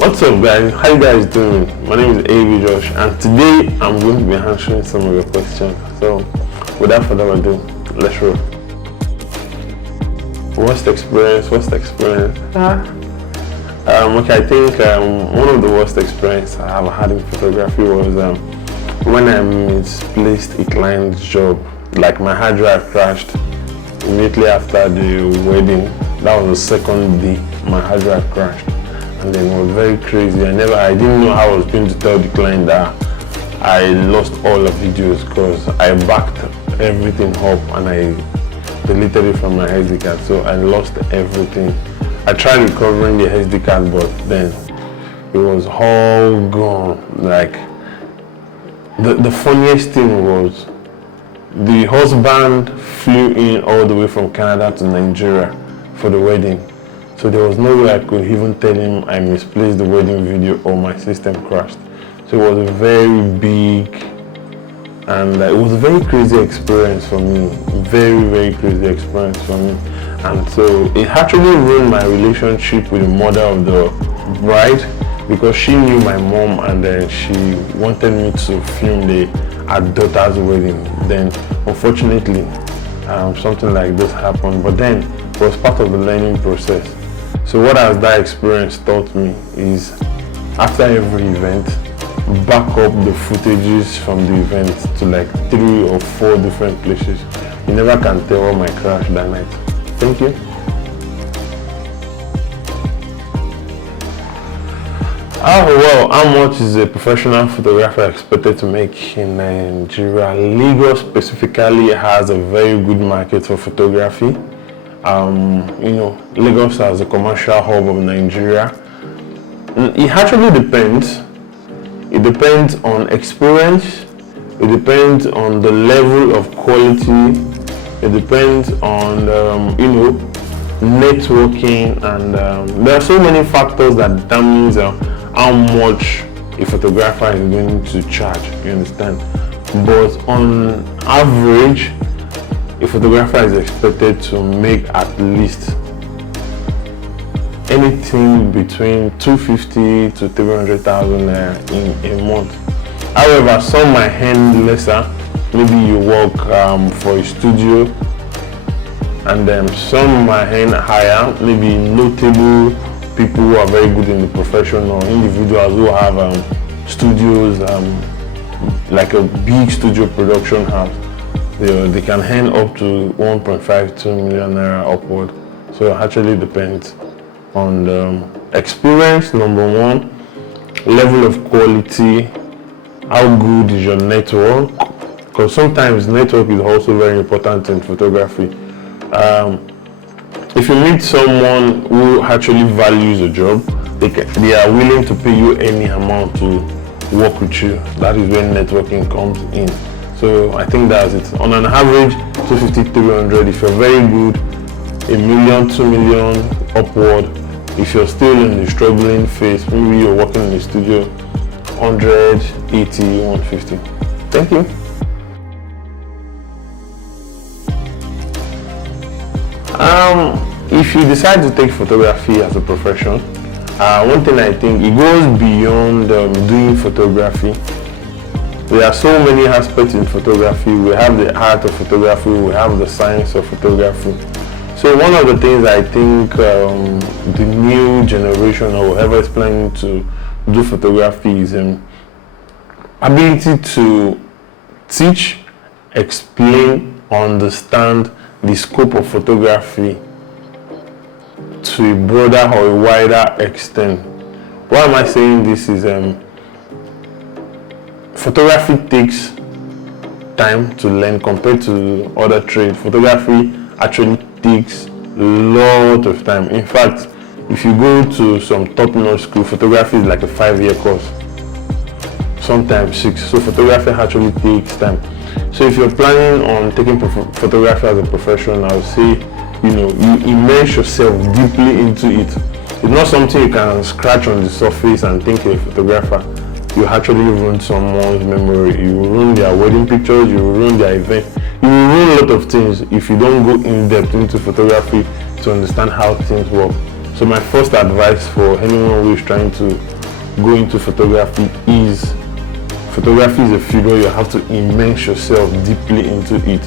What's up, guys? How you guys doing? My name is AV Josh, and today I'm going to be answering some of your questions. So, without further ado, let's roll. Worst experience? Okay, I think one of the worst experience I have had in photography was when I misplaced a client's job. Like my hard drive crashed immediately after the wedding. That was the second day my hard drive crashed. And then it was very crazy. I didn't know how I was going to tell the client that I lost all the videos, because I backed everything up and I deleted it from my SD card, so I lost everything. I tried recovering the SD card, but then it was all gone. Like the funniest thing was the husband flew in all the way from Canada to Nigeria for the wedding. So there was no way I could even tell him I misplaced the wedding video or my system crashed. So it was a very big and it was a very crazy experience for me. Very crazy experience for me. And so it actually ruined my relationship with the mother of the bride, because she knew my mom and she wanted me to film her daughter's wedding. Then unfortunately something like this happened, but then it was part of the learning process. So what has that experience taught me is, after every event, back up the footages from the event to like 3 or 4 different places. You never can tell what might crash that night. Thank you. How much is a professional photographer expected to make in Nigeria? Lagos specifically has a very good market for photography. Lagos as a commercial hub of Nigeria. It actually depends. It depends on experience. It depends on the level of quality. It depends on networking, and there are so many factors that determines how much a photographer is going to charge. You understand? But on average, a photographer is expected to make at least anything between 250 to 300,000 in a month. However, some might earn lesser. Maybe you work for a studio, and some might earn higher. Maybe notable people who are very good in the profession, or individuals who have studios, like a big studio production house. They can earn up to 1.5-2 million naira upward. So it actually depends on the experience, number one, level of quality, how good is your network, because sometimes network is also very important in photography. If you meet someone who actually values a job, they are willing to pay you any amount to work with you. That is when networking comes in. So I think that's it. On an average, 250-300. If you're very good, 1 million, 2 million upward. If you're still in the struggling phase, maybe you're working in the studio, 180, 150. Thank you. If you decide to take photography as a profession, one thing I think, it goes beyond doing photography. There are so many aspects in photography. We have the art of photography, we have the science of photography. So one of the things I think the new generation, or whoever is planning to do photography, is ability to teach, explain, understand the scope of photography to a broader or a wider extent. Why am I saying this is photography takes time to learn compared to other trades. Photography actually takes a lot of time. In fact, if you go to some top-notch school, photography is like a 5-year course, sometimes 6. So photography actually takes time. So if you're planning on taking photography as a profession, I would say, you immerse yourself deeply into it. It's not something you can scratch on the surface and think you're a photographer. You actually ruin someone's memory. You will ruin their wedding pictures, you will ruin their event, you will ruin a lot of things if you don't go in depth into photography to understand how things work. So my first advice for anyone who is trying to go into photography is a field where you have to immerse yourself deeply into it.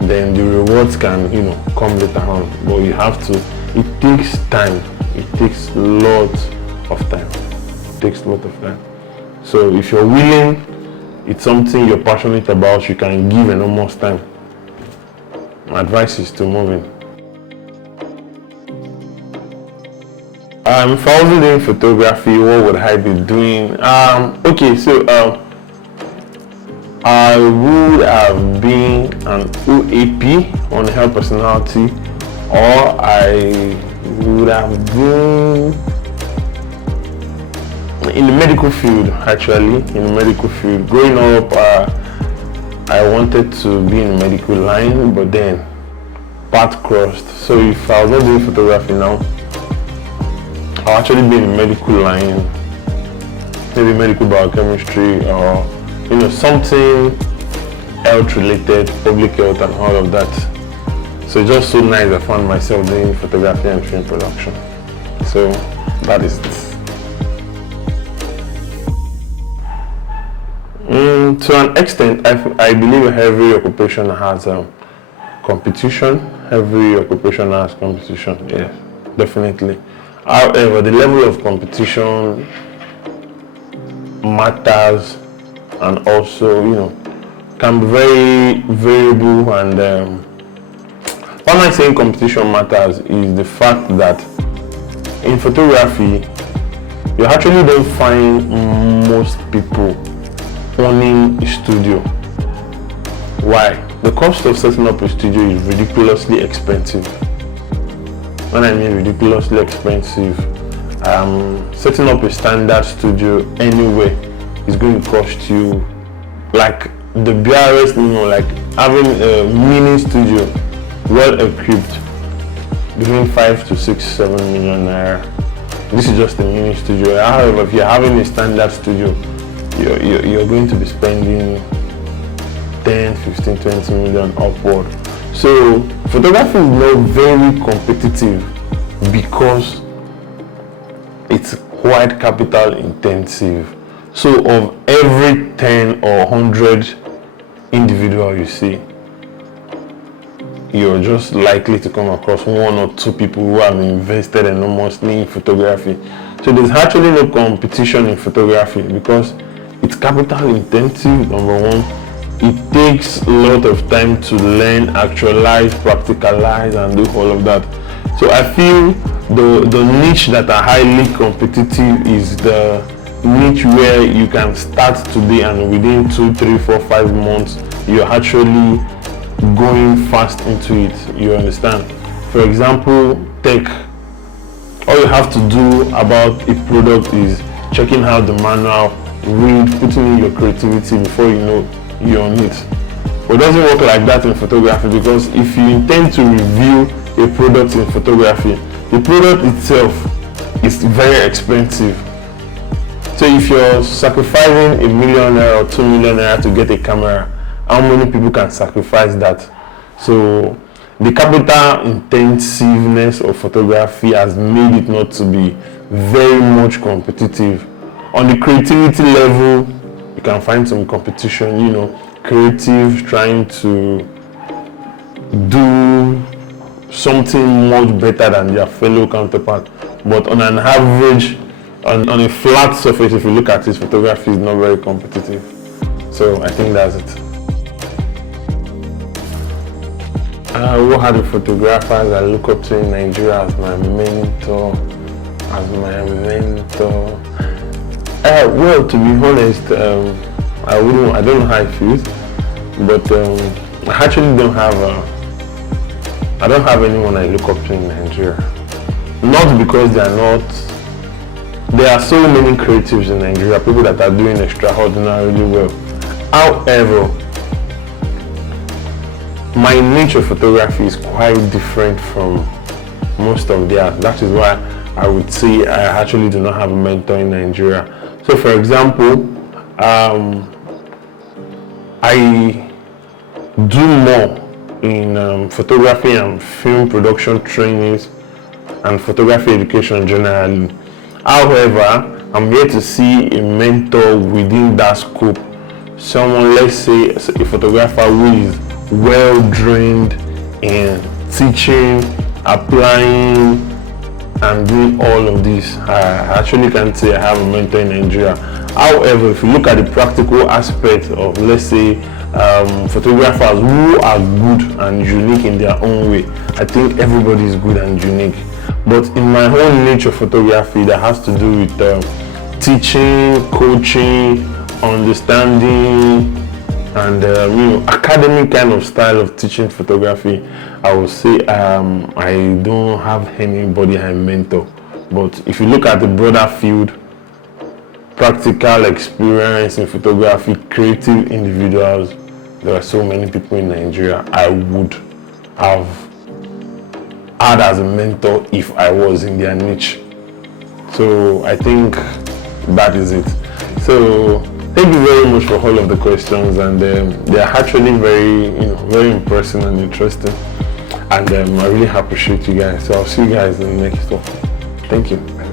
Then the rewards can, come later on. But you have to, it takes time. It takes lots of time. So if you're willing, it's something you're passionate about, you can give enormous time. My advice is to move in. If I wasn't doing photography, what would I be doing? I would have been an OAP, on health personality, or I would have been in the medical field, actually. In the medical field. Growing up, I wanted to be in the medical line, but then path crossed. So if I was not doing photography now, I'll actually be in the medical line, maybe medical biochemistry, or something health related, public health and all of that. So it's just so nice I found myself doing photography and film production. So that is it. To an extent, I believe every occupation has competition. Every occupation has competition, yes, definitely. However, the level of competition matters, and also, can be very variable. And why am I saying competition matters is the fact that in photography, you actually don't find most people owning a studio. Why? The cost of setting up a studio is ridiculously expensive. When I mean ridiculously expensive, setting up a standard studio anywhere is going to cost you, like the barest, like having a mini studio well equipped, between 5 to 6, 7 million naira. This is just a mini studio. However, if you're having a standard studio, you're going to be spending 10, 15, 20 million upward. So photography is not very competitive because it's quite capital intensive. So of every 10 or 100 individual you see, you're just likely to come across 1 or 2 people who have invested enormously in photography. So there's actually no competition in photography because it's capital intensive, number one. It takes a lot of time to learn, actualize, practicalize, and do all of that. So I feel the niche that are highly competitive is the niche where you can start today and within 2, 3, 4, 5 months you're actually going fast into it. You understand? For example, tech. All you have to do about a product is checking out the manual, read, putting in your creativity before you know you're on it. But it doesn't work like that in photography, because if you intend to review a product in photography, the product itself is very expensive. So if you're sacrificing $1 million or $2 million to get a camera, how many people can sacrifice that? So the capital intensiveness of photography has made it not to be very much competitive. On the creativity level, you can find some competition, creatives trying to do something much better than their fellow counterpart. But on an average, on a flat surface, if you look at it, photography is not very competitive. So I think that's it. Who are the photographers I look up to in Nigeria as my mentor? Well, to be honest, I don't know how it feels, but I actually don't have anyone I look up to in Nigeria. Not because there are so many creatives in Nigeria, people that are doing extraordinarily well. However, my niche of photography is quite different from most of theirs. That is why I would say I actually do not have a mentor in Nigeria. So for example, I do more in photography and film production trainings and photography education generally. However, I'm here to see a mentor within that scope. Someone, let's say a photographer who is well trained in teaching, applying, and doing all of this. I actually can't say I have a mentor in Nigeria. However, if you look at the practical aspect of, let's say, photographers who are good and unique in their own way, I think everybody is good and unique. But in my own niche of photography, that has to do with teaching, coaching, understanding, and academic kind of style of teaching photography, I would say I don't have anybody I mentor. But if you look at the broader field, practical experience in photography, creative individuals, there are so many people in Nigeria I would have had as a mentor if I was in their niche. So I think that is it. So thank you very much for all of the questions, and they are actually very impressive and interesting, and I really appreciate you guys. So I'll see you guys in the next one. Thank you.